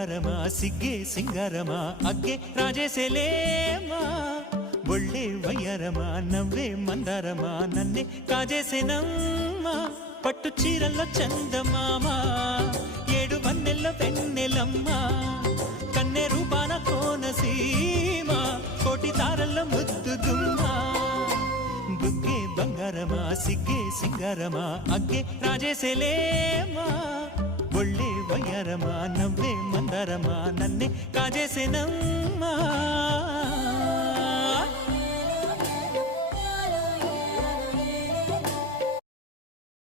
బంగారమా సిగ్గే సింగారమా అగ్గే రాజేసేలేమా ఒళ్ళే వయ్యారమా నవ్వే మందారమా నన్నే కాజేసేనమ్మా పట్టు చీరల్లో చందమామా ఏడు వన్నెల్లో వెన్నెలమ్మా కన్నె రూపాన కోనసీమ కోటి తారల్లో ముద్దుగుమ్మా బుగ్గే బంగారమా సిగ్గే సింగారమా అగ్గే రాజేసేలేమా ఒళ్ళే వయ్యారమా నవ్వే మందారమా నన్నే కాజేసేనమ్మా